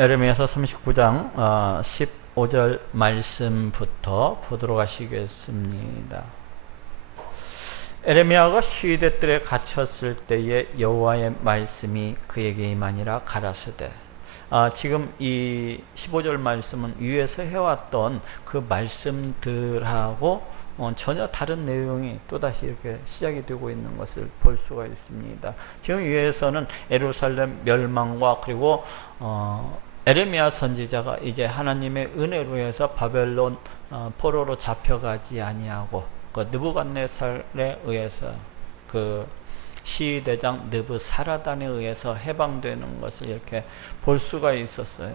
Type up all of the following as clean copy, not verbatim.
에레미야서 39장 15절 말씀부터 보도록 하시겠습니다. 에레미야가 시위대 뜰에 갇혔을 때에 여호와의 말씀이 그에게 임하니라 가라사대. 지금 이 15절 말씀은 위에서 해왔던 그 말씀들하고 전혀 다른 내용이 또다시 이렇게 시작이 되고 있는 것을 볼 수가 있습니다. 지금 위에서는 예루살렘 멸망과 그리고 에레미야 선지자가 이제 하나님의 은혜로 해서 바벨론 포로로 잡혀가지 아니하고 그 느부갓네살에 의해서 그 시위대장 느부사라단에 의해서 해방되는 것을 이렇게 볼 수가 있었어요.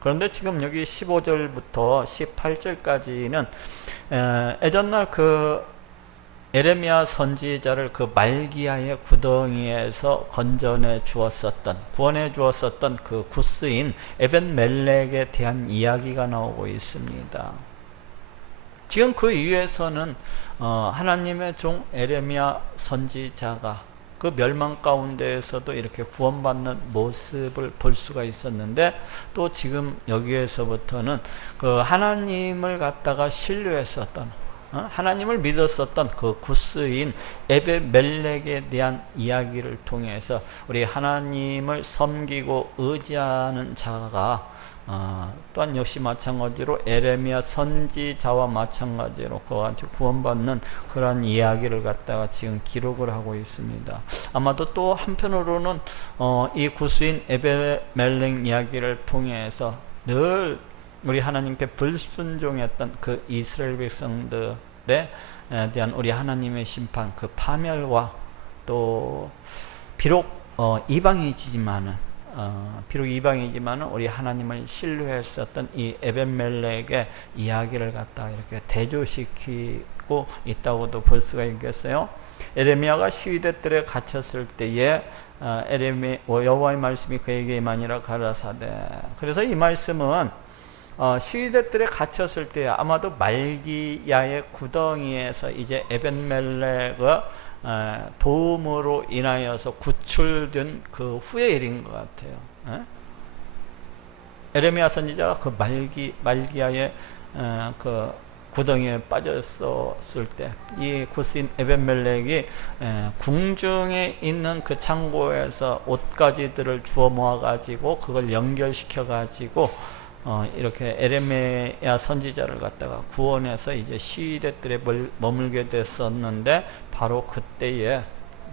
그런데 지금 여기 15절부터 18절까지는 예전날 그 에레미야 선지자를 그 말기야의 구덩이에서 건져내 주었었던, 구원해 주었었던 그 구스인 에벤멜렉에 대한 이야기가 나오고 있습니다. 지금 그 위에서는 하나님의 종 에레미야 선지자가 그 멸망 가운데에서도 이렇게 구원받는 모습을 볼 수가 있었는데, 또 지금 여기에서부터는 그 하나님을 갖다가 신뢰했었던, 하나님을 믿었었던 그 구스인 에벤멜렉에 대한 이야기를 통해서 우리 하나님을 섬기고 의지하는 자가 또한 역시 마찬가지로 에레미야 선지자와 마찬가지로 그와 같이 구원받는 그러한 이야기를 갖다가 지금 기록을 하고 있습니다. 아마도 또 한편으로는 이 구스인 에벤멜렉 이야기를 통해서 늘 우리 하나님께 불순종했던 그 이스라엘 백성들에 대한 우리 하나님의 심판, 그 파멸과 또 비록 이방이지만은 우리 하나님을 신뢰했었던 이 에벤멜렉의 이야기를 갖다 이렇게 대조시키고 있다고도 볼 수가 있겠어요. 에레미야가 시위대 뜰에 갇혔을 때에 여호와의 말씀이 그에게 임하니라 가라사대. 그래서 이 말씀은 시위대 뜰에 gat혔을 때 아마도 말기야의 구덩이에서 이제 에벤멜렉의 도움으로 인하여서 구출된 그 후의 일인 것 같아요. 에레미야 선지자가 그 말기야의 그 구덩이에 빠졌었을 때 이 구스인 에벤멜렉이 궁중에 있는 그 창고에서 옷가지들을 주워 모아 가지고 그걸 연결시켜 가지고 이렇게 에레미야 선지자를 갖다가 구원해서 이제 시위대 뜰에 머물게 됐었는데, 바로 그때에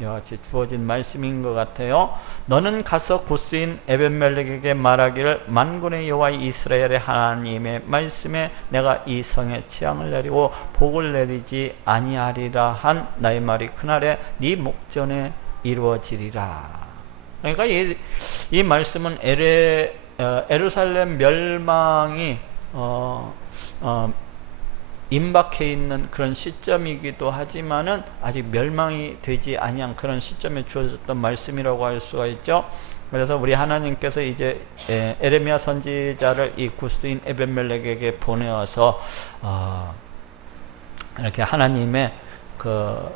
이와 같이 주어진 말씀인 것 같아요. 너는 가서 구스인 에벤멜렉에게 말하기를 만군의 여호와 이스라엘의 하나님의 말씀에 내가 이 성에 재앙을 내리고 복을 내리지 아니하리라 한 나의 말이 그날에 네 목전에 이루어지리라. 그러니까 이 말씀은 예루살렘 멸망이 임박해 있는 그런 시점이기도 하지만은 아직 멸망이 되지 아니한 그런 시점에 주어졌던 말씀이라고 할 수가 있죠. 그래서 우리 하나님께서 이제 에레미야 선지자를 이 구스인 에벤멜렉에게 보내어서 이렇게 하나님의 그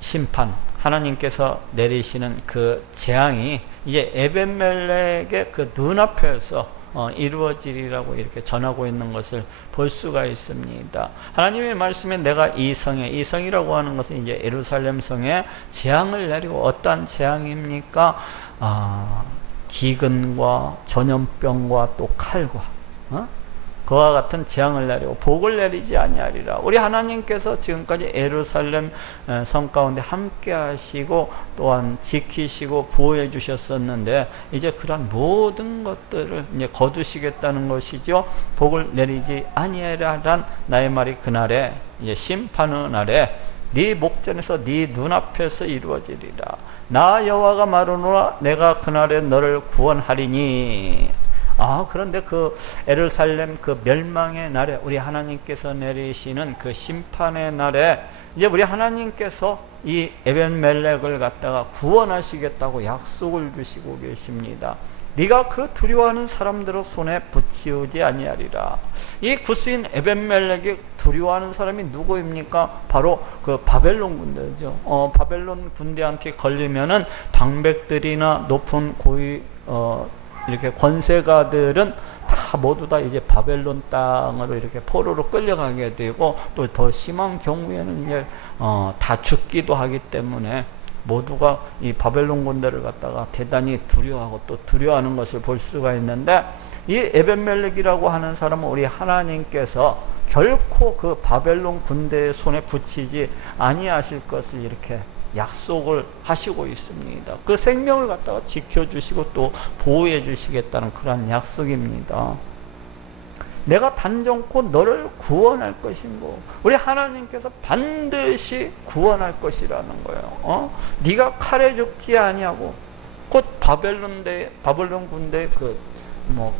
심판, 하나님께서 내리시는 그 재앙이 이제 에벤멜렉의 그 눈앞에서 이루어지리라고 이렇게 전하고 있는 것을 볼 수가 있습니다. 하나님의 말씀에 내가 이 성이라고 하는 것은 이제 예루살렘 성에 재앙을 내리고, 어떠한 재앙입니까? 기근과 전염병과 또 칼과 그와 같은 재앙을 내리고 복을 내리지 아니하리라. 우리 하나님께서 지금까지 예루살렘 성 가운데 함께 하시고 또한 지키시고 보호해 주셨었는데, 이제 그런 모든 것들을 이제 거두시겠다는 것이죠. 복을 내리지 아니하리란 나의 말이 그날에, 이제 심판의 날에 네 목전에서 네 눈앞에서 이루어지리라. 나 여호와가 말하노라 내가 그날에 너를 구원하리니. 그런데 그 예루살렘 그 멸망의 날에 우리 하나님께서 내리시는 그 심판의 날에 이제 우리 하나님께서 이 에벤멜렉을 갖다가 구원하시겠다고 약속을 주시고 계십니다. 네가 그 두려워하는 사람들의 손에 붙이우지 아니하리라. 이 구스인 에벤멜렉이 두려워하는 사람이 누구입니까? 바로 그 바벨론 군대죠. 바벨론 군대한테 걸리면은 방백들이나 높은 고위 이렇게 권세가들은 다 모두 다 이제 바벨론 땅으로 이렇게 포로로 끌려가게 되고, 또 더 심한 경우에는 이제 다 죽기도 하기 때문에 모두가 이 바벨론 군대를 갖다가 대단히 두려워하고 또 두려워하는 것을 볼 수가 있는데, 이 에벤멜렉이라고 하는 사람은 우리 하나님께서 결코 그 바벨론 군대의 손에 붙이지 아니하실 것을 이렇게 약속을 하시고 있습니다. 그 생명을 갖다가 지켜주시고 또 보호해 주시겠다는 그런 약속입니다. 내가 단정코 너를 구원할 것이고, 우리 하나님께서 반드시 구원할 것이라는 거예요. 네가 칼에 죽지 아니하고, 곧 바벨론 군대의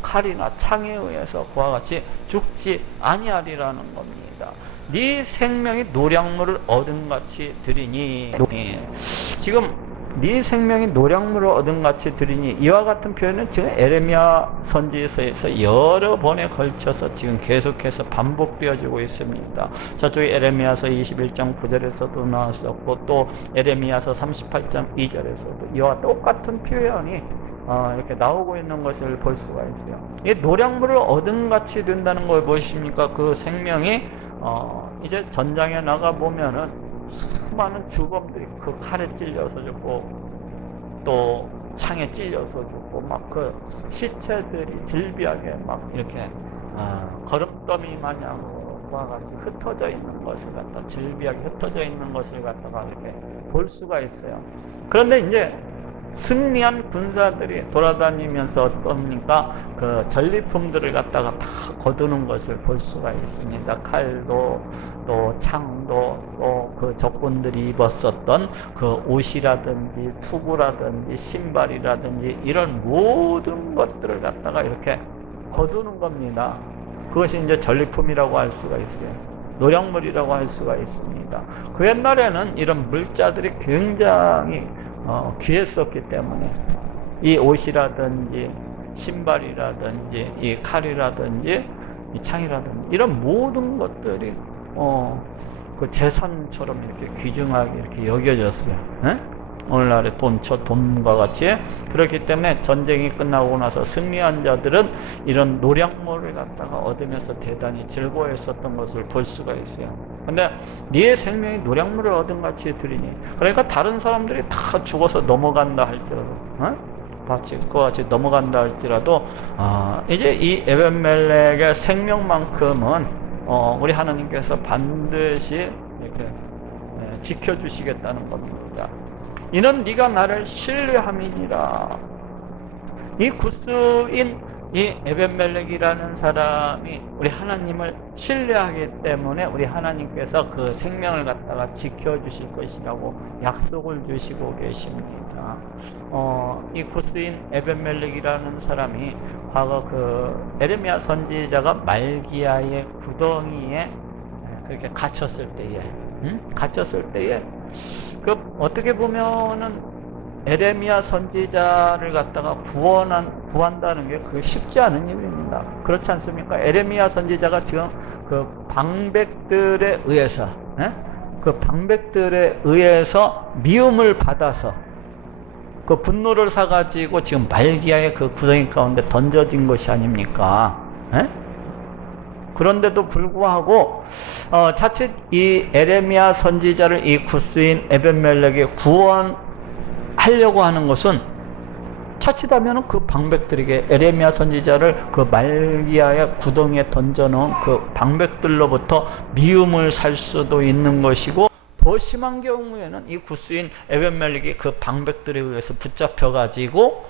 칼이나 창에 의해서 그와 같이 죽지 아니하리라는 겁니다. 네 생명이 노량물을 얻음같이 드리니, 지금 네 생명이 노량물을 얻음같이 드리니, 이와 같은 표현은 지금 에레미야 선지서에서 여러 번에 걸쳐서 지금 계속해서 반복되어지고 있습니다. 저쪽에 에레미야서 21장 9절에서도 나왔었고, 또 에레미야서 38장 2절에서도 이와 똑같은 표현이 이렇게 나오고 있는 것을 볼 수가 있어요. 이 노량물을 얻음같이 된다는 걸 보십니까? 그 생명이 이제 전장에 나가 보면은 수많은 주범들이 그 칼에 찔려서 죽고, 또 창에 찔려서 죽고, 막 그 시체들이 질비하게 막 이렇게 거름더미 마냥과 같이 흩어져 있는 것을 갖다, 질비하게 흩어져 있는 것을 갖다가 이렇게 볼 수가 있어요. 그런데 이제 승리한 군사들이 돌아다니면서 어떻습니까? 그 전리품들을 갖다가 다 거두는 것을 볼 수가 있습니다. 칼도, 또 창도, 또 그 적군들이 입었었던 그 옷이라든지 투구라든지 신발이라든지 이런 모든 것들을 갖다가 이렇게 거두는 겁니다. 그것이 이제 전리품이라고 할 수가 있어요. 노량물이라고 할 수가 있습니다. 그 옛날에는 이런 물자들이 굉장히 귀했었기 때문에 이 옷이라든지 신발이라든지 이 칼이라든지 이 창이라든지 이런 모든 것들이 그 재산처럼 이렇게 귀중하게 이렇게 여겨졌어요. 에? 오늘날의 돈과 같이. 그렇기 때문에 전쟁이 끝나고 나서 승리한 자들은 이런 노량물을 갖다가 얻으면서 대단히 즐거워했었던 것을 볼 수가 있어요. 근데 네 생명이 노량물을 얻음같이 드리니, 그러니까 다른 사람들이 다 죽어서 넘어간다 할지라도, 그와 같이 넘어간다 할지라도, 이제 이 에벤멜렉의 생명만큼은 우리 하나님께서 반드시 이렇게 지켜주시겠다는 겁니다. 이는 네가 나를 신뢰함이니라. 이 구스인 이 에벤멜렉이라는 사람이 우리 하나님을 신뢰하기 때문에 우리 하나님께서 그 생명을 갖다가 지켜주실 것이라고 약속을 주시고 계십니다. 이 구스인 에벤멜렉이라는 사람이 과거 그 에레미야 선지자가 말기야의 구덩이에 그렇게 갇혔을 때에 그 어떻게 보면은 에레미야 선지자를 갖다가 구한다는 게 그게 쉽지 않은 일입니다. 그렇지 않습니까? 에레미야 선지자가 지금 그 방백들에 의해서 미움을 받아서 그 분노를 사가지고 지금 말기야의 그 구덩이 가운데 던져진 것이 아닙니까? 그런데도 불구하고 자칫 이 에레미야 선지자를 이 구스인 에벤멜렉에 구원하려고 하는 것은 자칫하면 그 방백들에게 에레미야 선지자를 그 말기야의 구덩이에 던져놓은 그 방백들로부터 미움을 살 수도 있는 것이고, 더 심한 경우에는 이 구스인 에벤멜렉이 그 방백들에 의해서 붙잡혀가지고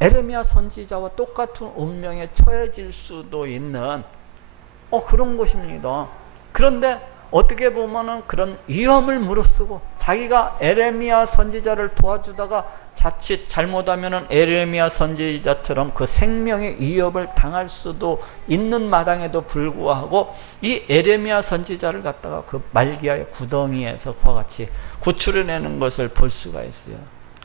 에레미야 선지자와 똑같은 운명에 처해질 수도 있는 그런 것입니다. 그런데 어떻게 보면은 그런 위험을 무릅쓰고 자기가 에레미야 선지자를 도와주다가 자칫 잘못하면은 에레미야 선지자처럼 그 생명의 위협을 당할 수도 있는 마당에도 불구하고 이 에레미야 선지자를 갖다가 그 말기야의 구덩이에서 그와 같이 구출해내는 것을 볼 수가 있어요.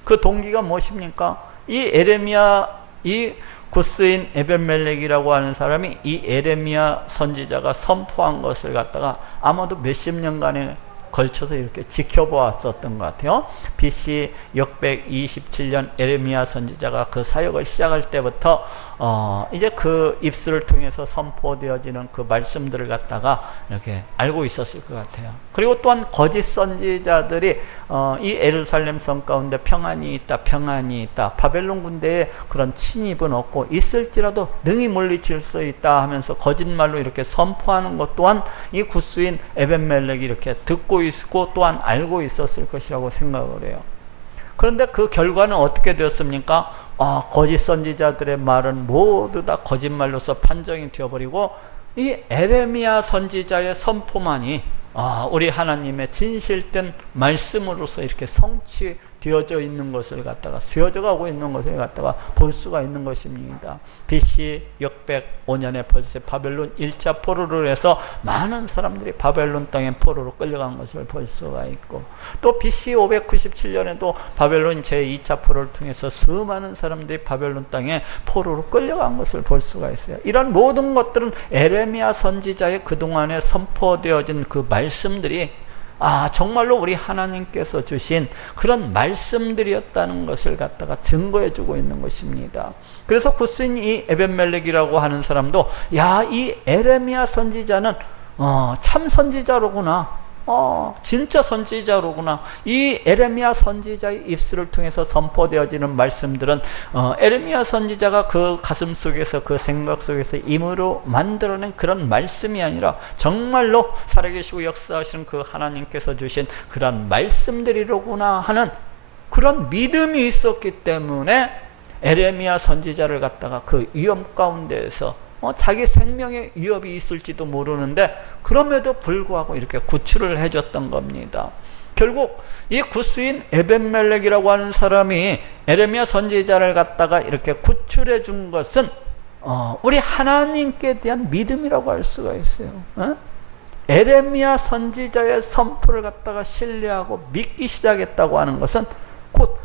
그 동기가 무엇입니까? 이 구스인 에벤멜렉이라고 하는 사람이 이 에레미야 선지자가 선포한 것을 갖다가 아마도 몇십 년간의 걸쳐서 이렇게 지켜보았었던 것 같아요. BC 627년 에레미야 선지자가 그 사역을 시작할 때부터 이제 그 입술을 통해서 선포되어지는 그 말씀들을 갖다가 이렇게 알고 있었을 것 같아요. 그리고 또한 거짓 선지자들이 이 예루살렘 성 가운데 평안이 있다, 평안이 있다, 바벨론 군대에 그런 침입은 없고 있을지라도 능히 물리칠 수 있다 하면서 거짓말로 이렇게 선포하는 것 또한 이 구스인 에벤멜렉이 이렇게 듣고 있고 또한 알고 있었을 것이라고 생각을 해요. 그런데 그 결과는 어떻게 되었습니까? 거짓 선지자들의 말은 모두 다 거짓말로서 판정이 되어버리고 이 에레미야 선지자의 선포만이 우리 하나님의 진실된 말씀으로서 이렇게 성취되어져 있는 것을 갖다가 되어져 가고 있는 것을 갖다가 볼 수가 있는 것입니다. BC 605년에 벌써 바벨론 1차 포로를 해서 많은 사람들이 바벨론 땅에 포로로 끌려간 것을 볼 수가 있고, 또 BC 597년에도 바벨론 제2차 포로를 통해서 수많은 사람들이 바벨론 땅에 포로로 끌려간 것을 볼 수가 있어요. 이런 모든 것들은 에레미야 선지자의 그동안에 선포되어진 그 말씀들이 정말로 우리 하나님께서 주신 그런 말씀들이었다는 것을 갖다가 증거해 주고 있는 것입니다. 그래서 구스인 이 에벤멜렉이라고 하는 사람도 이 에레미야 선지자는 참 선지자로구나, 진짜 선지자로구나. 이 에레미야 선지자의 입술을 통해서 선포되어지는 말씀들은 에레미야 선지자가 그 가슴 속에서 그 생각 속에서 임으로 만들어낸 그런 말씀이 아니라 정말로 살아계시고 역사하시는 그 하나님께서 주신 그런 말씀들이로구나 하는 그런 믿음이 있었기 때문에 에레미야 선지자를 갖다가 그 위험 가운데에서 자기 생명의 위협이 있을지도 모르는데 그럼에도 불구하고 이렇게 구출을 해줬던 겁니다. 결국 이 구스인 에벤멜렉이라고 하는 사람이 에레미야 선지자를 갖다가 이렇게 구출해 준 것은 우리 하나님께 대한 믿음이라고 할 수가 있어요. 에레미야 선지자의 선포를 갖다가 신뢰하고 믿기 시작했다고 하는 것은 곧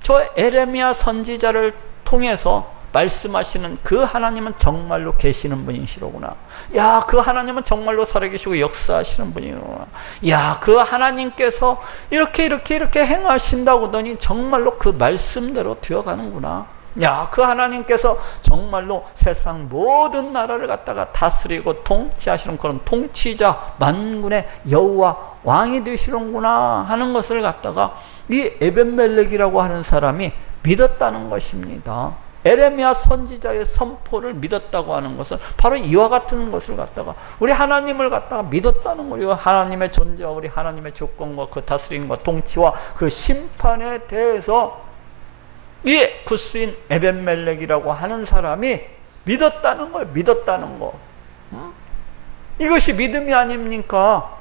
저 에레미야 선지자를 통해서 말씀하시는 그 하나님은 정말로 계시는 분이시로구나. 그 하나님은 정말로 살아계시고 역사하시는 분이로구나. 그 하나님께서 이렇게 행하신다고 하더니 정말로 그 말씀대로 되어가는구나. 그 하나님께서 정말로 세상 모든 나라를 갖다가 다스리고 통치하시는 그런 통치자, 만군의 여호와 왕이 되시는구나 하는 것을 갖다가 이 에벤멜렉이라고 하는 사람이 믿었다는 것입니다. 에레미야 선지자의 선포를 믿었다고 하는 것은 바로 이와 같은 것을 갖다가 우리 하나님을 갖다가 믿었다는 거예요. 하나님의 존재와 우리 하나님의 주권과 그 다스림과 통치와 그 심판에 대해서 이 구스인 에벤멜렉이라고 하는 사람이 믿었다는 걸 믿었다는 거. 이것이 믿음이 아닙니까?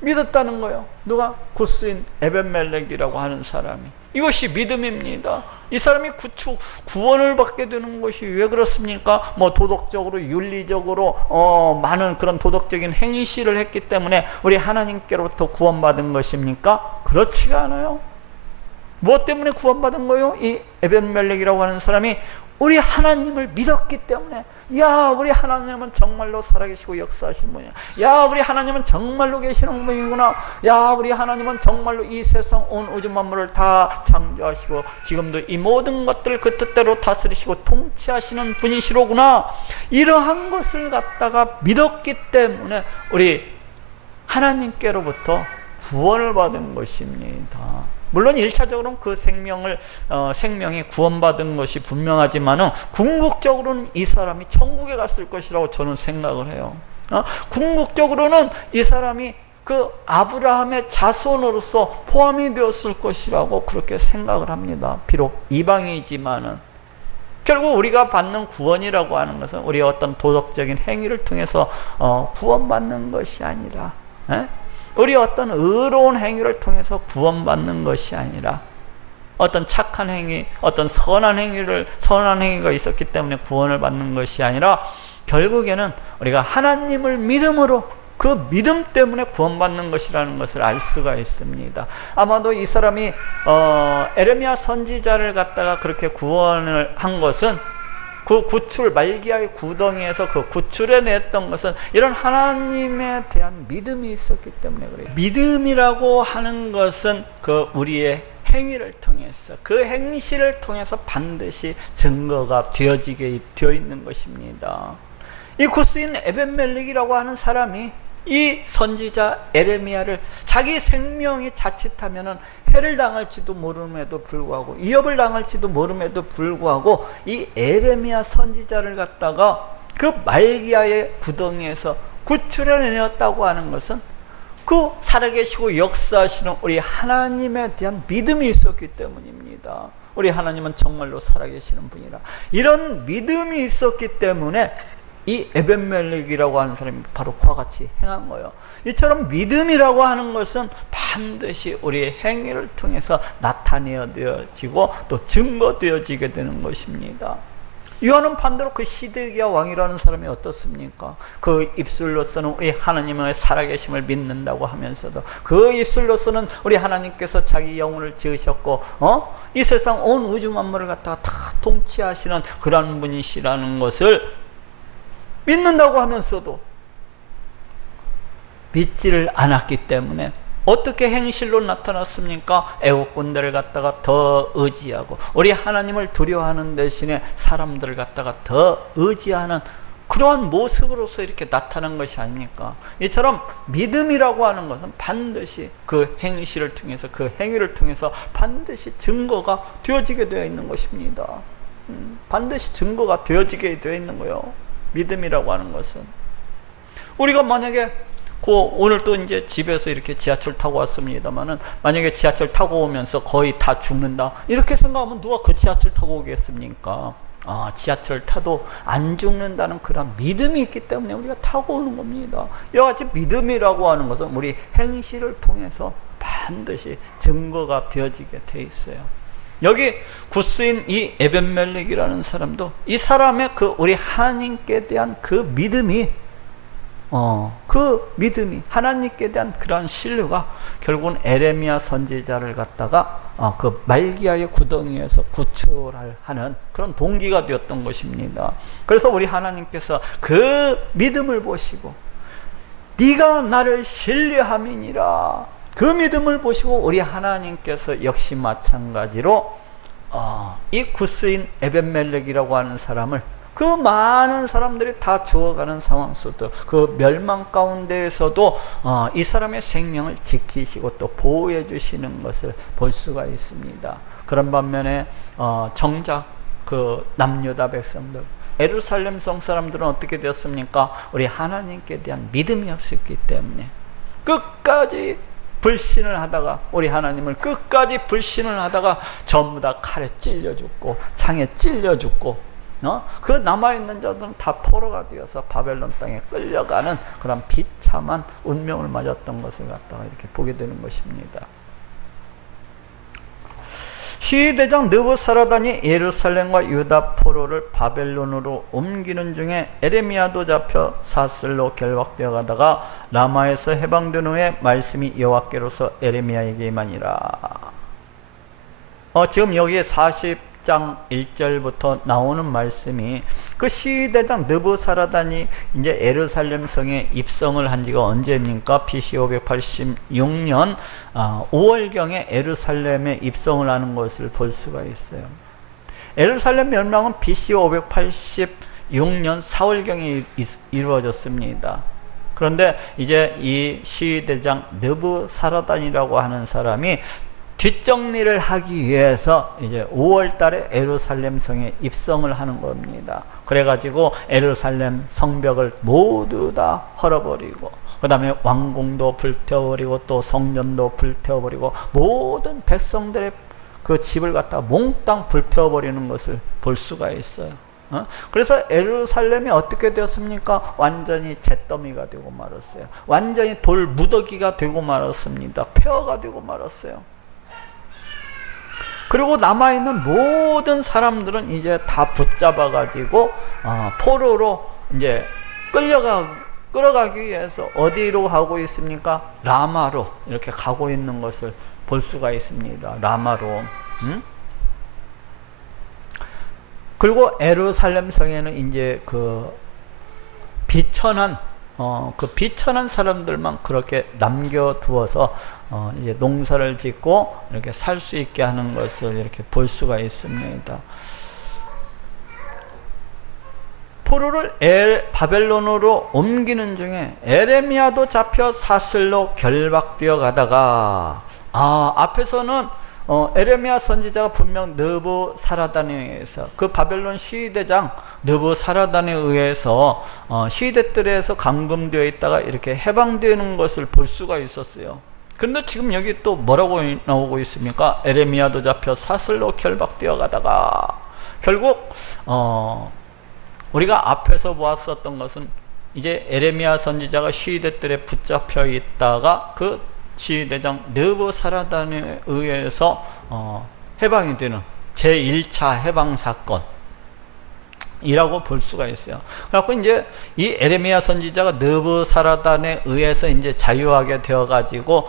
믿었다는 거예요. 누가? 구스인 에벤멜렉이라고 하는 사람이. 이것이 믿음입니다. 이 사람이 구원을 받게 되는 것이 왜 그렇습니까? 도덕적으로, 윤리적으로 많은 그런 도덕적인 행실을 했기 때문에 우리 하나님께로부터 구원받은 것입니까? 그렇지가 않아요. 무엇 때문에 구원받은 거예요? 이 에벤멜렉이라고 하는 사람이 우리 하나님을 믿었기 때문에 우리 하나님은 정말로 살아계시고 역사하신 분이야. 우리 하나님은 정말로 계시는 분이구나. 우리 하나님은 정말로 이 세상 온 우주 만물을 다 창조하시고 지금도 이 모든 것들을 그 뜻대로 다스리시고 통치하시는 분이시로구나. 이러한 것을 갖다가 믿었기 때문에 우리 하나님께로부터 구원을 받은 것입니다. 물론 1차적으로는 그 생명이 구원받은 것이 분명하지만은 궁극적으로는 이 사람이 천국에 갔을 것이라고 저는 생각을 해요. 궁극적으로는 이 사람이 그 아브라함의 자손으로서 포함이 되었을 것이라고 그렇게 생각을 합니다. 비록 이방이지만은 결국 우리가 받는 구원이라고 하는 것은 우리의 어떤 도덕적인 행위를 통해서 구원받는 것이 아니라 우리 어떤 의로운 행위를 통해서 구원받는 것이 아니라 어떤 착한 행위, 어떤 선한 행위가 있었기 때문에 구원을 받는 것이 아니라 결국에는 우리가 하나님을 믿음으로 그 믿음 때문에 구원받는 것이라는 것을 알 수가 있습니다. 아마도 이 사람이 에레미야 선지자를 갖다가 그렇게 구원을 한 것은 그 구출, 말기야의 구덩이에서 그 구출해냈던 것은 이런 하나님에 대한 믿음이 있었기 때문에 그래요. 믿음이라고 하는 것은 그 우리의 행위를 통해서, 그 행실을 통해서 반드시 증거가 되어지게 되어 있는 것입니다. 이 구스인 에벤멜렉이라고 하는 사람이 이 선지자 에레미야를 자기 생명이 자칫하면은 해를 당할지도 모름에도 불구하고, 위협을 당할지도 모름에도 불구하고 이 에레미야 선지자를 갖다가 그 말기야의 구덩이에서 구출해내었다고 하는 것은 그 살아계시고 역사하시는 우리 하나님에 대한 믿음이 있었기 때문입니다. 우리 하나님은 정말로 살아계시는 분이라 이런 믿음이 있었기 때문에 이 에벤멜렉이라고 하는 사람이 바로 그와 같이 행한 거예요. 이처럼 믿음이라고 하는 것은 반드시 우리의 행위를 통해서 나타내어지고 또 증거되어지게 되는 것입니다. 요한은 반대로 그 시드기야 왕이라는 사람이 어떻습니까? 그 입술로서는 우리 하나님의 살아계심을 믿는다고 하면서도 그 입술로서는 우리 하나님께서 자기 영혼을 지으셨고 이 세상 온 우주 만물을 갖다가 다 통치하시는 그런 분이시라는 것을 믿는다고 하면서도 믿지를 않았기 때문에 어떻게 행실로 나타났습니까? 애국군대를 갖다가 더 의지하고 우리 하나님을 두려워하는 대신에 사람들을 갖다가 더 의지하는 그러한 모습으로서 이렇게 나타난 것이 아닙니까? 이처럼 믿음이라고 하는 것은 반드시 그 행실을 통해서, 그 행위를 통해서 반드시 증거가 되어지게 되어 있는 것입니다. 반드시 증거가 되어지게 되어 있는 거예요. 믿음이라고 하는 것은. 우리가 만약에 오늘 또 이제 집에서 이렇게 지하철 타고 왔습니다만은 만약에 지하철 타고 오면서 거의 다 죽는다 이렇게 생각하면 누가 그 지하철 타고 오겠습니까? 지하철 타도 안 죽는다는 그런 믿음이 있기 때문에 우리가 타고 오는 겁니다. 이와 같이 믿음이라고 하는 것은 우리 행실을 통해서 반드시 증거가 되어지게 돼 있어요. 여기 구스인 이 에벤멜렉이라는 사람도 이 사람의 그 우리 하나님께 대한 그 믿음이 하나님께 대한 그러한 신뢰가 결국은 에레미야 선지자를 갖다가 그 말기야의 구덩이에서 구출하는 그런 동기가 되었던 것입니다. 그래서 우리 하나님께서 그 믿음을 보시고 네가 나를 신뢰함이니라, 그 믿음을 보시고 우리 하나님께서 역시 마찬가지로 이 구스인 에벤멜렉이라고 하는 사람을 그 많은 사람들이 다 죽어가는 상황 속도, 그 멸망 가운데에서도 이 사람의 생명을 지키시고 또 보호해 주시는 것을 볼 수가 있습니다. 그런 반면에 정작 그 남유다 백성들, 예루살렘 성 사람들은 어떻게 되었습니까? 우리 하나님께 대한 믿음이 없었기 때문에 끝까지 불신을 하다가, 우리 하나님을 끝까지 불신을 하다가 전부 다 칼에 찔려 죽고 창에 찔려 죽고 그 남아있는 자들은 다 포로가 되어서 바벨론 땅에 끌려가는 그런 비참한 운명을 맞았던 것을 갖다가 이렇게 보게 되는 것입니다. 시위대장 느부사라단이 예루살렘과 유다 포로를 바벨론으로 옮기는 중에 에레미야도 잡혀 사슬로 결박되어 가다가 라마에서 해방된 후에 말씀이 여호와께로서 에레미야에게 임하니라. 지금 여기에 40장 1절부터 나오는 말씀이 그 시위대장 느부사라단이 이제 예루살렘 성에 입성을 한 지가 언제입니까? BC 586년 5월경에 예루살렘에 입성을 하는 것을 볼 수가 있어요. 예루살렘 멸망은 BC 586년 4월경에 이루어졌습니다. 그런데 이제 이 시위대장 느부사라단이라고 하는 사람이 뒷정리를 하기 위해서 이제 5월 달에 예루살렘 성에 입성을 하는 겁니다. 그래가지고 예루살렘 성벽을 모두 다 헐어버리고, 그 다음에 왕궁도 불태워버리고 또 성전도 불태워버리고 모든 백성들의 그 집을 갖다가 몽땅 불태워버리는 것을 볼 수가 있어요. 그래서 예루살렘이 어떻게 되었습니까? 완전히 잿더미가 되고 말았어요. 완전히 돌 무더기가 되고 말았습니다. 폐허가 되고 말았어요. 그리고 남아있는 모든 사람들은 이제 다 붙잡아가지고 포로로 이제 끌어가기 위해서 어디로 가고 있습니까? 라마로 이렇게 가고 있는 것을 볼 수가 있습니다. 라마로. 그리고 예루살렘 성에는 이제 그 비천한 그 비천한 사람들만 그렇게 남겨두어서 이제 농사를 짓고 이렇게 살 수 있게 하는 것을 이렇게 볼 수가 있습니다. 포로를 바벨론으로 옮기는 중에 에레미야도 잡혀 사슬로 결박되어 가다가 앞에서는 에레미야 선지자가 분명 느부사라단에 의해서 그 바벨론 시위대장 느부사라단에 의해서 시위대들에서 감금되어 있다가 이렇게 해방되는 것을 볼 수가 있었어요. 그런데 지금 여기 또 뭐라고 나오고 있습니까? 에레미야도 잡혀 사슬로 결박되어 가다가 결국 우리가 앞에서 보았었던 것은 이제 에레미야 선지자가 시위대들에 붙잡혀 있다가 그 시위대장 느부사라단에 의해서 해방이 되는 제1차 해방 사건이라고 볼 수가 있어요. 그래서 이제 이 에레미야 선지자가 느부사라단에 의해서 이제 자유하게 되어 가지고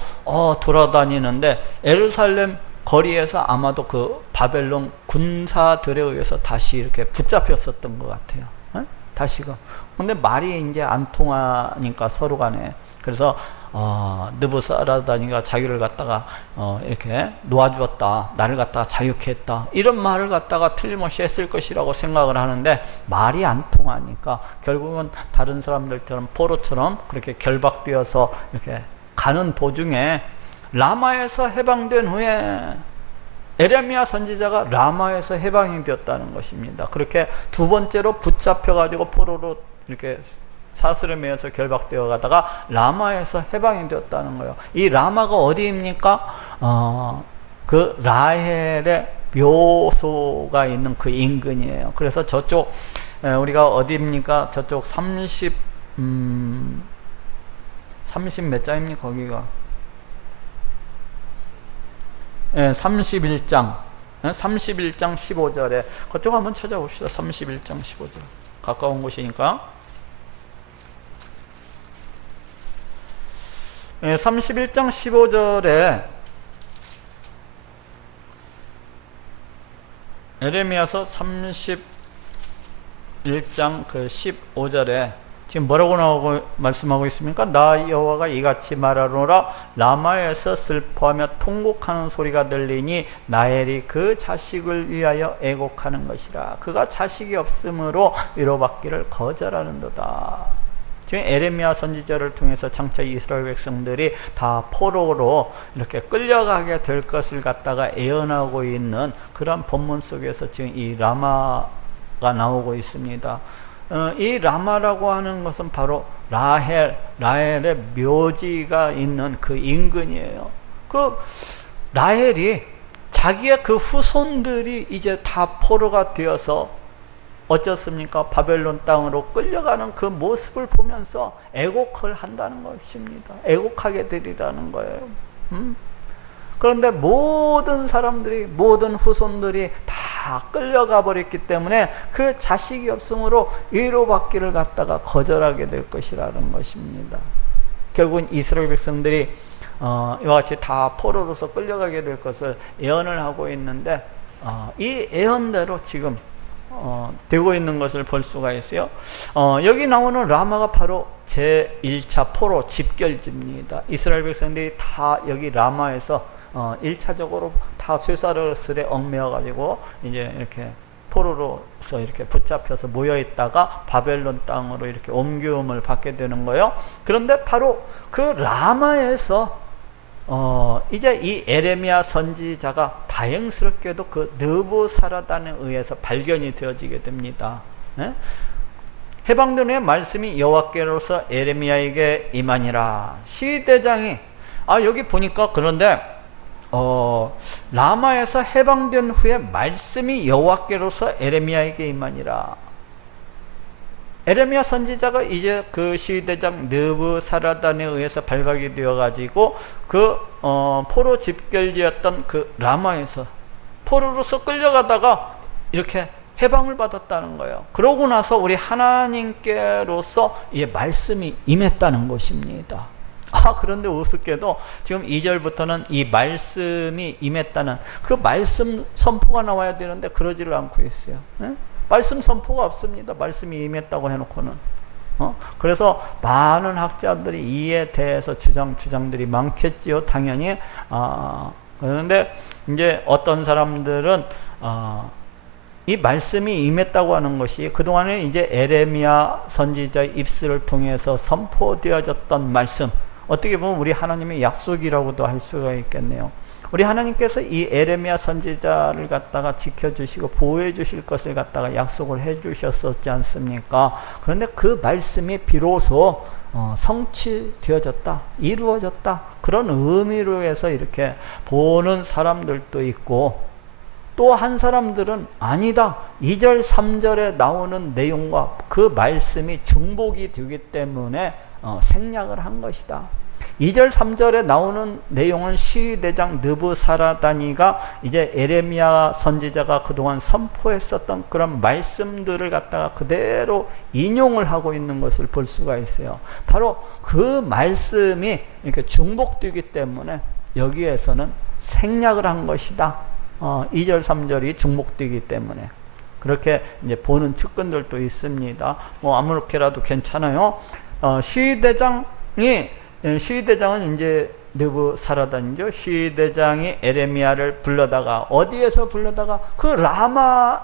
돌아다니는데 예루살렘 거리에서 아마도 그 바벨론 군사들에 의해서 다시 이렇게 붙잡혔었던 것 같아요. 다시가. 근데 말이 이제 안 통하니까 서로 간에. 그래서 느부사라단이가 자기를 갖다가 이렇게 놓아주었다, 나를 갖다가 자유케 했다, 이런 말을 갖다가 틀림없이 했을 것이라고 생각을 하는데 말이 안 통하니까 결국은 다른 사람들처럼 포로처럼 그렇게 결박되어서 이렇게 가는 도중에 라마에서 해방된 후에 에레미야 선지자가 라마에서 해방이 되었다는 것입니다. 그렇게 두 번째로 붙잡혀 가지고 포로로 이렇게 사슬에 매여서 결박되어 가다가 라마에서 해방이 되었다는 거예요. 이 라마가 어디입니까? 그 라헬의 묘소가 있는 그 인근이에요. 그래서 저쪽 우리가 어디입니까? 저쪽 30 몇 장입니까? 거기가 31장 15절에 그쪽 한번 찾아봅시다. 31장 15절 가까운 곳이니까 31장 15절에 에레미야서 31장 그 15절에 지금 뭐라고 말씀하고 있습니까? 나 여호와가 이같이 말하노라. 라마에서 슬퍼하며 통곡하는 소리가 들리니 라헬이 그 자식을 위하여 애곡하는 것이라. 그가 자식이 없으므로 위로받기를 거절하는도다. 지금 에레미야 선지자를 통해서 장차 이스라엘 백성들이 다 포로로 이렇게 끌려가게 될 것을 갖다가 예언하고 있는 그런 본문 속에서 지금 이 라마가 나오고 있습니다. 이 라마라고 하는 것은 바로 라헬의 묘지가 있는 그 인근이에요. 그 라헬이 자기의 그 후손들이 이제 다 포로가 되어서 어쩌습니까? 바벨론 땅으로 끌려가는 그 모습을 보면서 애곡을 한다는 것입니다. 애곡하게 되리라는 거예요. 그런데 모든 사람들이, 모든 후손들이 다 끌려가 버렸기 때문에 그 자식이 없으므로 위로받기를 갖다가 거절하게 될 것이라는 것입니다. 결국은 이스라엘 백성들이 이와 같이 다 포로로서 끌려가게 될 것을 예언을 하고 있는데 이 예언대로 지금 되고 있는 것을 볼 수가 있어요. 여기 나오는 라마가 바로 제1차 포로 집결지입니다. 이스라엘 백성들이 다 여기 라마에서 1차적으로 다 쇠사슬에 얽매여 가지고 이제 이렇게 포로로서 이렇게 붙잡혀서 모여 있다가 바벨론 땅으로 이렇게 옮김을 받게 되는 거예요. 그런데 바로 그 라마에서 이제 이 에레미야 선지자가 다행스럽게도 그 느부사라단에 의해서 발견이 되어지게 됩니다. 해방된 후에 말씀이 여호와께로서 에레미야에게 임하니라. 시대장이 여기 보니까 그런데 라마에서 해방된 후에 말씀이 여호와께로서 에레미야에게 임하니라. 에레미야 선지자가 이제 그 시대장 느부사라단에 의해서 발각이 되어 가지고 그 포로 집결지였던 그 라마에서 포로로서 끌려가다가 이렇게 해방을 받았다는 거예요. 그러고 나서 우리 하나님께로서 이제 말씀이 임했다는 것입니다. 그런데 우습게도 지금 2절부터는 이 말씀이 임했다는 그 말씀 선포가 나와야 되는데 그러지를 않고 있어요. 말씀 선포가 없습니다. 말씀이 임했다고 해놓고는. 그래서 많은 학자들이 이에 대해서 주장들이 많겠지요. 당연히. 그런데 이제 어떤 사람들은 이 말씀이 임했다고 하는 것이 그동안에 이제 에레미야 선지자의 입술을 통해서 선포되어졌던 말씀, 어떻게 보면 우리 하나님의 약속이라고도 할 수가 있겠네요. 우리 하나님께서 이 에레미야 선지자를 갖다가 지켜주시고 보호해 주실 것을 갖다가 약속을 해 주셨었지 않습니까? 그런데 그 말씀이 비로소 성취되어졌다, 이루어졌다, 그런 의미로 해서 이렇게 보는 사람들도 있고, 또 한 사람들은 아니다, 2절 3절에 나오는 내용과 그 말씀이 중복이 되기 때문에 생략을 한 것이다. 2절 3절에 나오는 내용은 시위대장 느부사라다니가 이제 에레미야 선지자가 그동안 선포했었던 그런 말씀들을 갖다가 그대로 인용을 하고 있는 것을 볼 수가 있어요. 바로 그 말씀이 이렇게 중복되기 때문에 여기에서는 생략을 한 것이다. 2절 3절이 중복되기 때문에 그렇게 이제 보는 측근들도 있습니다. 뭐 아무렇게라도 괜찮아요. 시위대장은 이제 느부사라단이죠. 시위대장이 에레미야를 불러다가 어디에서 불러다가 그 라마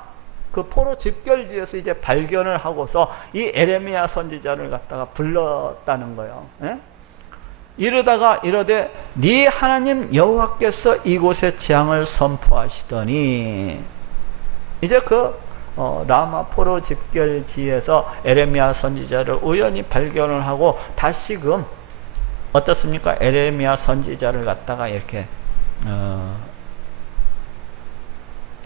그 포로 집결지에서 이제 발견을 하고서 이 에레미야 선지자를 갖다가 불렀다는 거예요. 예? 이르다가 이르되 네 하나님 여호와께서 이곳에 재앙을 선포하시더니, 이제 그 라마 포로 집결지에서 에레미야 선지자를 우연히 발견을 하고 다시금 어떻습니까? 에레미야 선지자를 갖다가 이렇게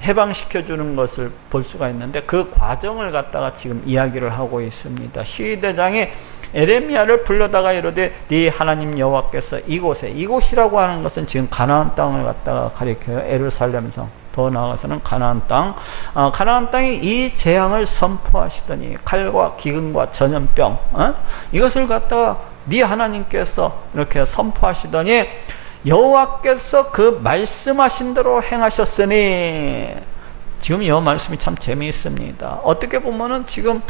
해방시켜 주는 것을 볼 수가 있는데, 그 과정을 갖다가 지금 이야기를 하고 있습니다. 시위대장이 에레미야를 불러다가 이르되 네 하나님 여호와께서 이곳에, 이곳이라고 하는 것은 지금 가나안 땅을 갖다가 가리켜요. 예루살렘성, 더 나아가서는 가나안 땅. 가나안 땅이 이 재앙을 선포하시더니, 칼과 기근과 전염병, 이것을 갖다가 네 하나님께서 이렇게 선포하시더니 여호와께서 그 말씀하신 대로 행하셨으니, 지금 이 말씀이 참 재미있습니다. 어떻게 보면은 지금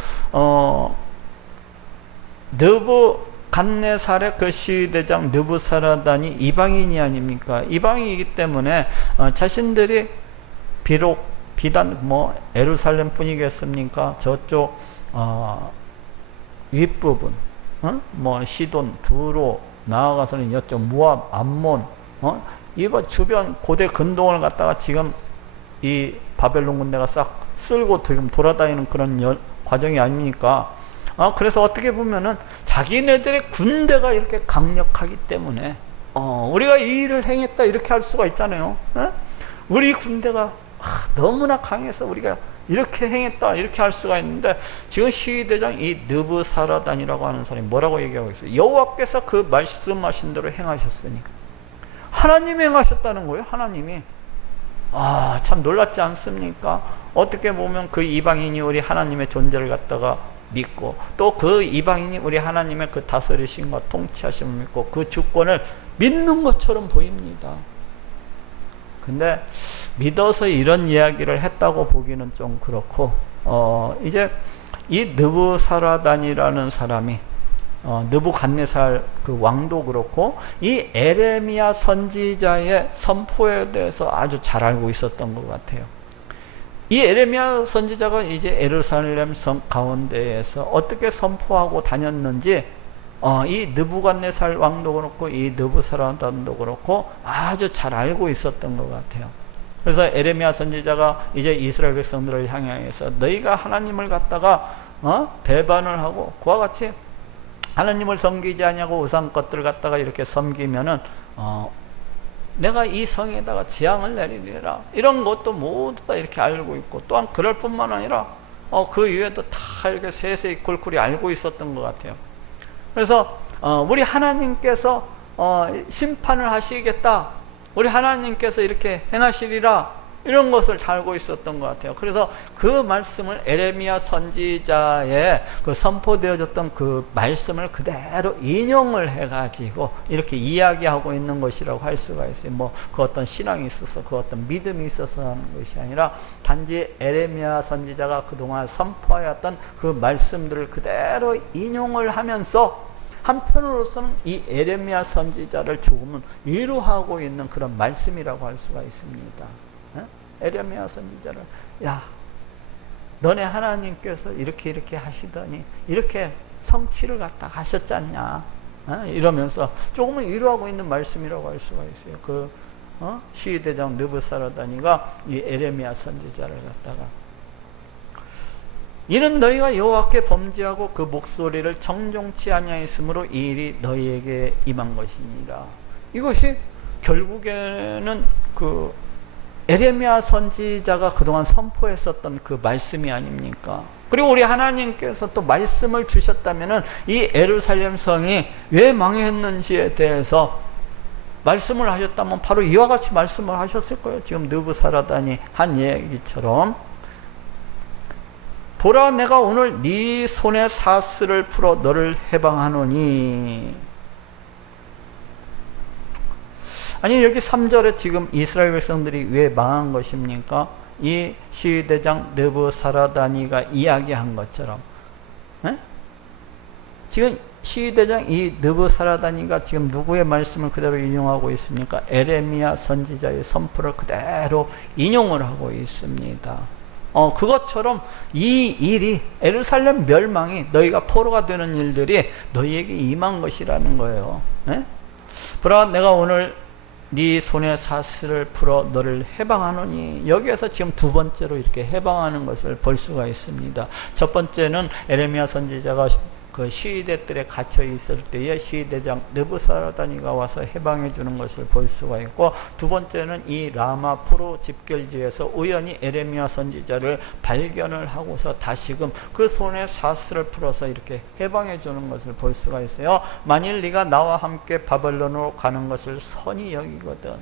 느부갓네살의 그 시위대장 느부사라단이 이방인이 아닙니까? 이방인이기 때문에 자신들이 비록 비단 뭐 예루살렘 뿐이겠습니까? 저쪽 윗부분, 뭐 시돈, 두로, 나아가서는 이쪽 모압, 암몬, 이거 주변 고대 근동을 갖다가 지금 이 바벨론 군대가 싹 쓸고 지금 돌아다니는 그런 과정이 아닙니까? 그래서 어떻게 보면은 자기네들의 군대가 이렇게 강력하기 때문에 우리가 이 일을 행했다 이렇게 할 수가 있잖아요. 우리 군대가 너무나 강해서 우리가 이렇게 행했다 이렇게 할 수가 있는데, 지금 시위대장 이 느부사라단이라고 하는 사람이 뭐라고 얘기하고 있어요? 여호와께서 그 말씀하신 대로 행하셨으니, 하나님이 행하셨다는 거예요. 하나님이. 참 놀랍지 않습니까? 어떻게 보면 그 이방인이 우리 하나님의 존재를 갖다가 믿고, 또 그 이방인이 우리 하나님의 그 다스리심과 통치하심을 믿고 그 주권을 믿는 것처럼 보입니다. 근데 믿어서 이런 이야기를 했다고 보기는 좀 그렇고, 이제 이 느부사라단이라는 사람이 느부갓네살 그 왕도 그렇고 이 에레미야 선지자의 선포에 대해서 아주 잘 알고 있었던 것 같아요. 이 에레미야 선지자가 이제 예루살렘 성 가운데에서 어떻게 선포하고 다녔는지 이 느부갓네살 왕도 그렇고 이 느부사라단도 그렇고 아주 잘 알고 있었던 것 같아요. 그래서 에레미야 선지자가 이제 이스라엘 백성들을 향해서 너희가 하나님을 갖다가 배반을 하고 그와 같이 하나님을 섬기지 아니하고 우상 것들을 갖다가 이렇게 섬기면은 내가 이 성에다가 재앙을 내리리라, 이런 것도 모두 다 이렇게 알고 있고, 또한 그럴 뿐만 아니라 그 위에도 다 이렇게 세세히 골고루 알고 있었던 것 같아요. 그래서 우리 하나님께서 심판을 하시겠다, 우리 하나님께서 이렇게 행하시리라, 이런 것을 알고 있었던 것 같아요. 그래서 그 말씀을 에레미야 선지자의 그 선포되어졌던 그 말씀을 그대로 인용을 해가지고 이렇게 이야기하고 있는 것이라고 할 수가 있어요. 뭐 그 어떤 신앙이 있어서 그 어떤 믿음이 있어서 하는 것이 아니라 단지 에레미야 선지자가 그동안 선포하였던 그 말씀들을 그대로 인용을 하면서 한편으로서는 이 에레미야 선지자를 조금은 위로하고 있는 그런 말씀이라고 할 수가 있습니다. 에레미야 선지자를, 야, 너네 하나님께서 이렇게 하시더니 이렇게 성취를 갖다 하셨잖냐, 이러면서 조금은 위로하고 있는 말씀이라고 할 수가 있어요. 그 시위대장 느부사라다니가 이 에레미야 선지자를 갖다가, 이는 너희가 여호와께 범죄하고 그 목소리를 정종치 아니하였으므로 이 일이 너희에게 임한 것이니라. 이것이 결국에는 그 에레미야 선지자가 그동안 선포했었던 그 말씀이 아닙니까? 그리고 우리 하나님께서 또 말씀을 주셨다면은 이 예루살렘 성이 왜 망했는지에 대해서 말씀을 하셨다면 바로 이와 같이 말씀을 하셨을 거예요. 지금 느부사라단이 한 얘기처럼, 보라, 내가 오늘 네 손에 사슬을 풀어 너를 해방하노니. 아니, 여기 3절에 지금 이스라엘 백성들이 왜 망한 것입니까? 이 시위대장 느부사라다니가 이야기한 것처럼, 지금 시위대장 이 느부사라다니가 지금 누구의 말씀을 그대로 인용하고 있습니까? 에레미야 선지자의 선포를 그대로 인용을 하고 있습니다. 그것처럼 이 일이, 예루살렘 멸망이, 너희가 포로가 되는 일들이 너희에게 임한 것이라는 거예요. 보라, 내가 오늘 네 손에 사슬을 풀어 너를 해방하노니. 여기에서 지금 두 번째로 이렇게 해방하는 것을 볼 수가 있습니다. 첫 번째는 에레미야 선지자가 그 시위대들에 갇혀 있을 때에 시위대장 느부사라다니가 와서 해방해 주는 것을 볼 수가 있고, 두 번째는 이 라마 포로 집결지에서 우연히 에레미야 선지자를 발견을 하고서 다시금 그 손에 사슬을 풀어서 이렇게 해방해 주는 것을 볼 수가 있어요. 만일 네가 나와 함께 바벨론으로 가는 것을 선히 여기거든.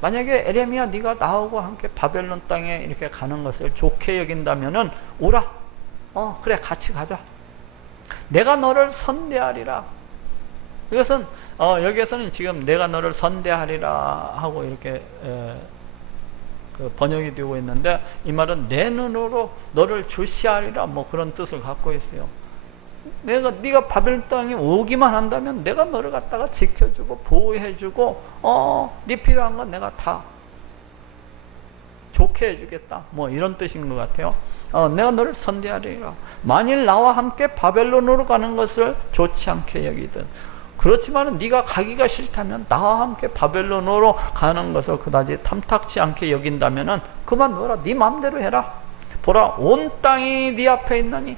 만약에 에레미야, 네가 나하고 함께 바벨론 땅에 이렇게 가는 것을 좋게 여긴다면은 오라. 그래, 같이 가자. 내가 너를 선대하리라. 이것은 여기에서는 지금 내가 너를 선대하리라 하고 이렇게 그 번역이 되고 있는데, 이 말은 내 눈으로 너를 주시하리라, 뭐 그런 뜻을 갖고 있어요. 네가 바벨 땅에 오기만 한다면 내가 너를 갖다가 지켜주고 보호해주고 네 필요한 건 내가 다 좋게 해주겠다, 뭐 이런 뜻인 것 같아요. 내가 너를 선대하리라. 만일 나와 함께 바벨론으로 가는 것을 좋지 않게 여기든, 그렇지만 네가 가기가 싫다면 나와 함께 바벨론으로 가는 것을 그다지 탐탁치 않게 여긴다면은 그만 둬라. 네 마음대로 해라. 보라, 온 땅이 네 앞에 있나니.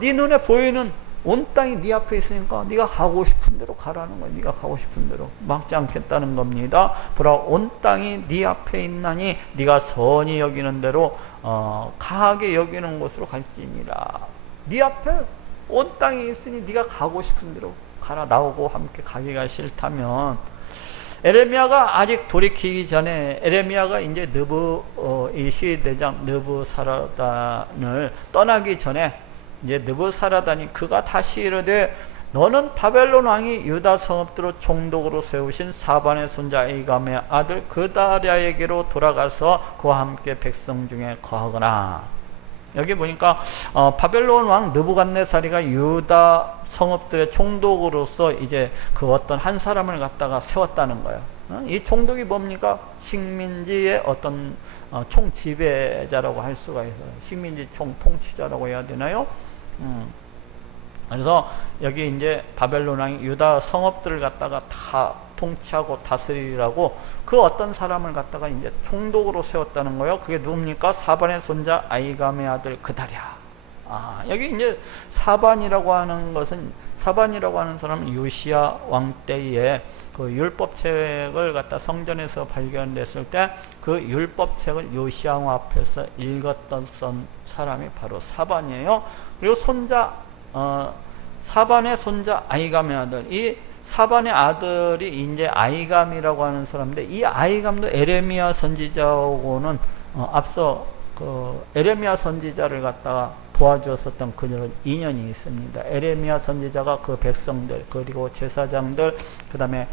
네 눈에 보이는 온 땅이 네 앞에 있으니까 네가 가고 싶은 대로 가라는 거예요. 네가 가고 싶은 대로, 막지 않겠다는 겁니다. 보라, 온 땅이 네 앞에 있나니 네가 선히 여기는 대로 가하게 여기는 곳으로 갈지니라. 네 앞에 온 땅이 있으니 네가 가고 싶은 대로 가라. 나오고 함께 가기가 싫다면, 에레미야가 아직 돌이키기 전에, 에레미야가 이제 이 시대장 느부사라단을 떠나기 전에 이제 느부사라단이 그가 다시 이르되, 너는 바벨론 왕이 유다 성읍들을 총독으로 세우신 사반의 손자 아이감의 아들 그다랴에게로 돌아가서 그와 함께 백성 중에 거하거나. 여기 보니까 바벨론 왕 느부갓네살이가 유다 성읍들의 총독으로서 이제 그 어떤 한 사람을 갖다가 세웠다는 거예요. 이 총독이 뭡니까? 식민지의 어떤 총지배자라고 할 수가 있어요. 식민지 총통치자라고 해야 되나요? 그래서 여기 이제 바벨론 왕이 유다 성읍들을 갖다가 다 통치하고 다스리라고 그 어떤 사람을 갖다가 이제 총독으로 세웠다는 거예요. 그게 누굽니까? 사반의 손자 아이감의 아들 그다랴. 여기 이제 사반이라고 하는 것은, 사반이라고 하는 사람은 요시야 왕 때에 그 율법책을 갖다 성전에서 발견됐을 때 그 율법책을 요시야 왕 앞에서 읽었던 사람이 바로 사반이에요. 그리고 사반의 손자 아이감의 아들, 이 사반의 아들이 이제 아이감이라고 하는 사람인데, 이 아이감도 에레미야 선지자하고는 앞서 그 에레미야 선지자를 갖다가 도와주었었던 그런 인연이 있습니다. 에레미야 선지자가 그 백성들 그리고 제사장들 그 다음에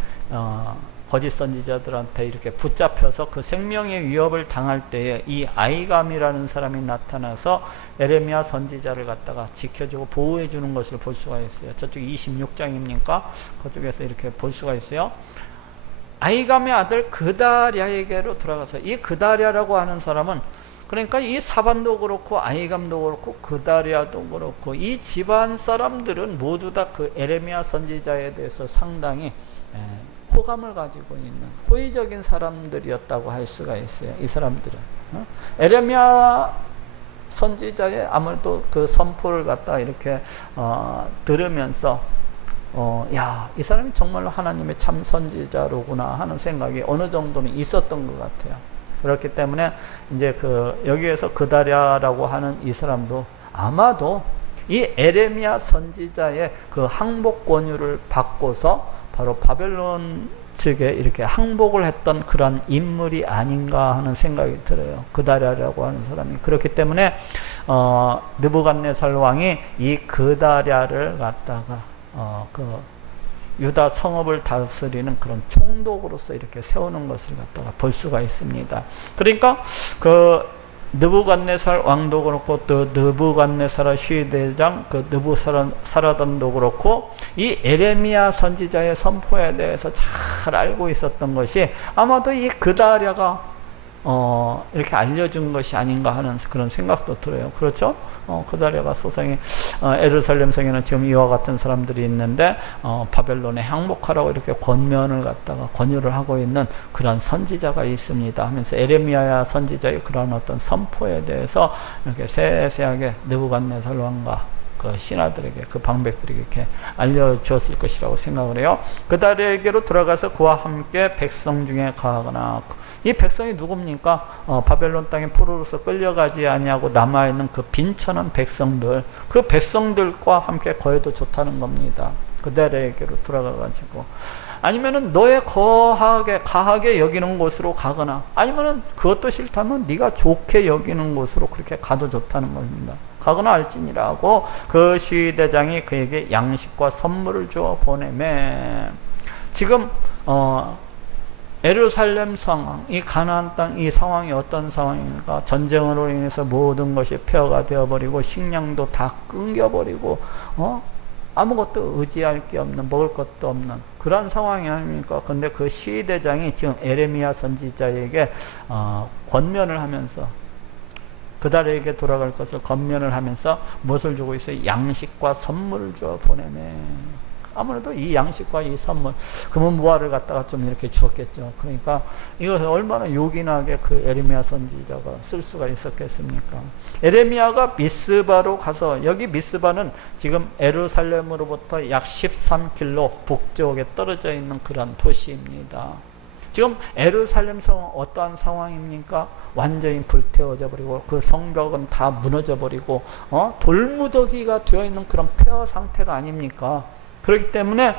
거짓 선지자들한테 이렇게 붙잡혀서 그 생명의 위협을 당할 때에 이 아이감이라는 사람이 나타나서 에레미야 선지자를 갖다가 지켜주고 보호해 주는 것을 볼 수가 있어요. 저쪽 26장입니까? 그쪽에서 이렇게 볼 수가 있어요. 아이감의 아들 그다랴에게로 돌아가서, 이 그다랴라고 하는 사람은 그러니까 이 사반도 그렇고 아이감도 그렇고 그다랴도 그렇고 이 집안 사람들은 모두 다 그 에레미야 선지자에 대해서 상당히 호감을 가지고 있는 호의적인 사람들이었다고 할 수가 있어요. 이 사람들은 에레미야 선지자의 아무래도 그 선포를 갖다 이렇게 들으면서 야, 이 사람이 정말로 하나님의 참 선지자로구나 하는 생각이 어느 정도는 있었던 것 같아요. 그렇기 때문에 이제 여기에서 그다랴라고 하는 이 사람도 아마도 이 에레미야 선지자의 그 항복 권유를 받고서 바로 바벨론 측에 이렇게 항복을 했던 그런 인물이 아닌가 하는 생각이 들어요. 그다랴라고 하는 사람이. 그렇기 때문에 느부갓네살 왕이 이 그다랴를 갖다가 유다 성읍을 다스리는 그런 총독으로서 이렇게 세우는 것을 갖다가 볼 수가 있습니다. 그러니까 느부갓네살 왕도 그렇고 또 느부갓네살 시대장 느부사라단도 그렇고 이 에레미야 선지자의 선포에 대해서 잘 알고 있었던 것이 아마도 이 그다랴가 이렇게 알려준 것이 아닌가 하는 그런 생각도 들어요. 그렇죠? 그다랴가 소상히 예루살렘 성에는 지금 이와 같은 사람들이 있는데 바벨론에 항복하라고 이렇게 권유를 하고 있는 그런 선지자가 있습니다 하면서 에레미야 선지자의 그런 어떤 선포에 대해서 이렇게 세세하게 느부갓네살 왕과 그 신하들에게 그 방백들에게 이렇게 알려주었을 것이라고 생각을 해요. 그다랴에게로 들어가서 그와 함께 백성 중에 가거나, 이 백성이 누굽니까? 바벨론 땅에 포로로서 끌려가지 아니하고 남아있는 그 빈천한 백성들, 그 백성들과 함께 거해도 좋다는 겁니다. 그다랴에게로 들어가가지고, 아니면은 너의 가하게 여기는 곳으로 가거나, 아니면은 그것도 싫다면 네가 좋게 여기는 곳으로 그렇게 가도 좋다는 겁니다. 가거나 할지니라고 그 시대장이 그에게 양식과 선물을 주어 보내매. 지금 예루살렘 상황, 이 가나안 땅 이 상황이 어떤 상황인가? 전쟁으로 인해서 모든 것이 폐허가 되어버리고 식량도 다 끊겨버리고 아무것도 의지할 게 없는, 먹을 것도 없는 그런 상황이 아닙니까? 근데 그 시대장이 지금 에레미야 선지자에게 권면을 하면서 그다랴에게 돌아갈 것을 권면을 하면서 무엇을 주고 있어요? 양식과 선물을 주어 보내매. 아무래도 이 양식과 이 선물, 금은보화를 갖다가 좀 이렇게 주었겠죠. 그러니까 이것을 얼마나 요긴하게 그 에레미야 선지자가 쓸 수가 있었겠습니까? 에레미야가 미스바로 가서, 여기 미스바는 지금 예루살렘으로부터 약 13km 북쪽에 떨어져 있는 그런 도시입니다. 지금 예루살렘 성은 어떠한 상황입니까? 완전히 불태워져 버리고 그 성벽은 다 무너져 버리고 돌무더기가 되어 있는 그런 폐허 상태가 아닙니까? 그렇기 때문에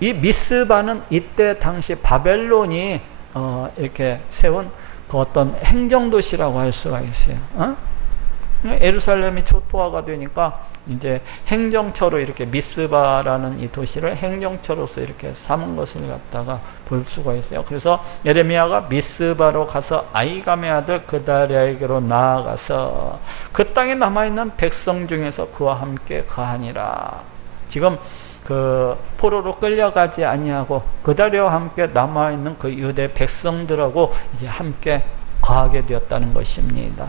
이 미스바는 이때 당시 바벨론이 이렇게 세운 그 어떤 행정도시라고 할 수가 있어요. 예루살렘이 초토화가 되니까 이제 행정처로 이렇게 미스바라는 이 도시를 행정처로서 이렇게 삼은 것을 갖다가 볼 수가 있어요. 그래서 예레미야가 미스바로 가서 아이감의 아들 그다랴에게로 나아가서 그 땅에 남아있는 백성 중에서 그와 함께 거하니라. 지금 그 포로로 끌려가지 아니하고 그다랴와 함께 남아있는 그 유대 백성들하고 이제 함께 거하게 되었다는 것입니다.